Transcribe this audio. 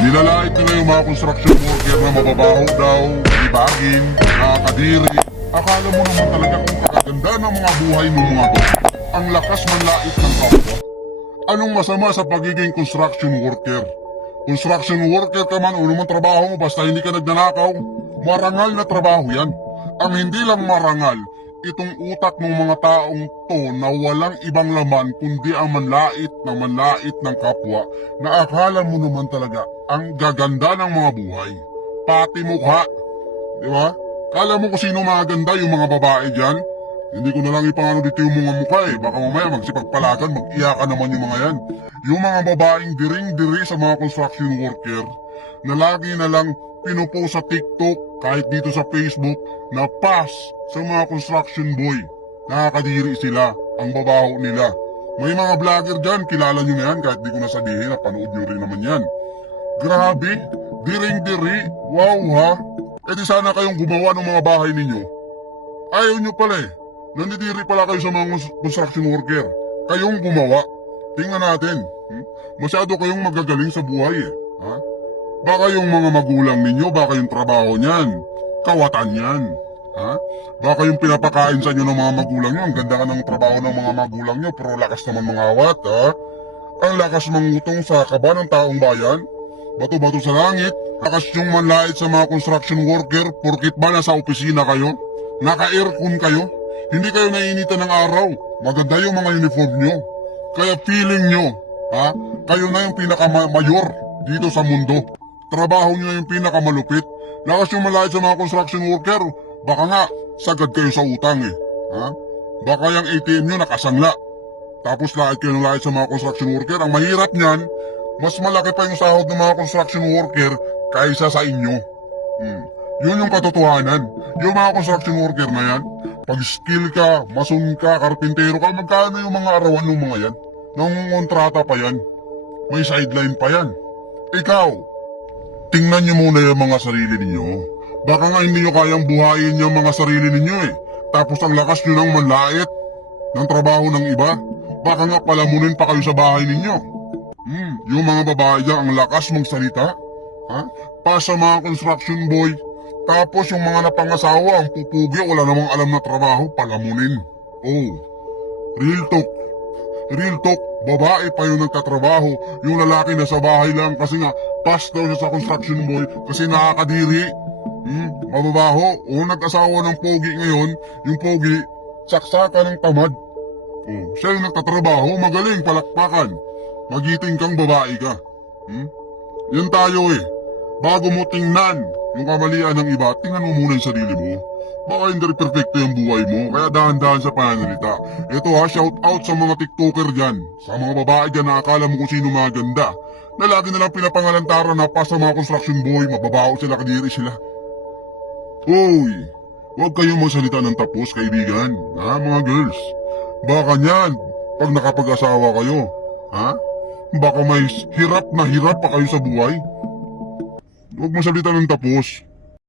Nilalait nila yung mga construction worker na mababaho daw, ibagin, nakakadiri. Akala mo naman talaga kung kakaganda ng mga buhay ng mga to. Ang lakas manlait ng kapwa. Anong masama sa pagiging construction worker? Construction worker ka man o naman trabaho mo basta hindi ka nagnanakaw, marangal na trabaho yan. Ang hindi lang marangal, itong utak ng mga taong to na walang ibang laman kundi ang manlait ng kapwa na akala mo naman talaga ang gaganda ng mga buhay. Pati mukha, di ba? Kala mo kung sino maganda yung mga babae dyan? Hindi ko na lang ipangano dito yung mga mukha eh. Baka mamaya magsipagpalagan, mag-iyakan naman yung mga yan. Yung mga babaeng diring-diri sa mga construction worker na lagi na lang pinupost sa TikTok, kahit dito sa Facebook, na pass sa mga construction boy. Nakakadiri sila, ang babaho nila. May mga vlogger dyan, kilala nyo na yan, kahit di ko nasabihin, napanood nyo rin naman yan. Grabe, diring-diri, wow ha. E di sana kayong gumawa ng mga bahay ninyo. Ayaw nyo pala eh. Nandidiri pala kayo sa mga construction worker. Kayong gumawa. Tingnan natin. Masyado kayong magagaling sa buhay eh. Ha? Baka yung mga magulang ninyo, baka yung trabaho niyan, kawatan yan. Ha? Baka yung pinapakain sa inyo ng mga magulang nyo, ang ganda ka ng trabaho ng mga magulang nyo, pero lakas naman mangawat. Ha? Ang lakas mangutong sa kaba ng taong bayan. Bato-bato sa langit. Lakas yung manlait sa mga construction worker, porkit ba nasa opisina kayo? Naka-aircon kayo? Hindi kayo naiinitan ng araw. Maganda yung mga uniform nyo. Kaya feeling nyo, ha? Kayo na yung pinaka-mayor dito sa mundo. Trabaho nyo na yung pinaka-malupit. Lakas yung manlait sa mga construction worker. Baka nga, sagad kayo sa utang eh. Ha? Baka yung ATM nyo nakasangla. Tapos lait kayo ng lait sa mga construction worker. Ang mahirap niyan, mas malaki pa yung sahod ng mga construction worker kaysa sa inyo. Yun yung katotohanan. Yung mga construction worker na yan, pag skill ka, mason ka, karpintero ka, magkano yung mga arawan ng mga yan? Nangungontrata pa yan. May sideline pa yan. Ikaw, tingnan nyo muna yung mga sarili ninyo. Baka nga hindi nyo kayang buhayin yung mga sarili ninyo eh. Tapos ang lakas nyo ng manlait ng trabaho ng iba. Baka nga palamunin pa kayo sa bahay ninyo. Yung mga babae dyan, ang lakas magsalita. Ha? Pa sa mga construction boy. Tapos yung mga napangasawa, ang pupugi, wala namang alam na trabaho, palamunin. Oh, real talk. Real talk, babae pa yung nagtatrabaho. Yung lalaki na sa bahay lang kasi nga, pass daw siya sa construction boy kasi nakakadiri. Mababaho. O nag-asawa ng pogi ngayon, yung pogi, saksaka ng tamad. Oh, siya yung nagtatrabaho, magaling, palakpakan. Magiting kang babae ka. Yan tayo eh. Bago mo tingnan yung kamalian ng iba, tingnan mo muna yung sarili mo. Baka hindi perfecto yung buhay mo, kaya dahan-dahan sa pananalita. Ito ha, shout out sa mga tiktoker dyan. Sa mga babae dyan na akala mo kung sino maganda. Na lagi nalang pinapangalantaran na pa sa mga construction boy, mababaho sila, kadiri sila. Uy, huwag kayong magsalita ng tapos, kaibigan. Ha, mga girls? Baka niyan, pag nakapag-asawa kayo, ha? Baka may hirap na hirap pa kayo sa buhay. Huwag magsalita ng tapos.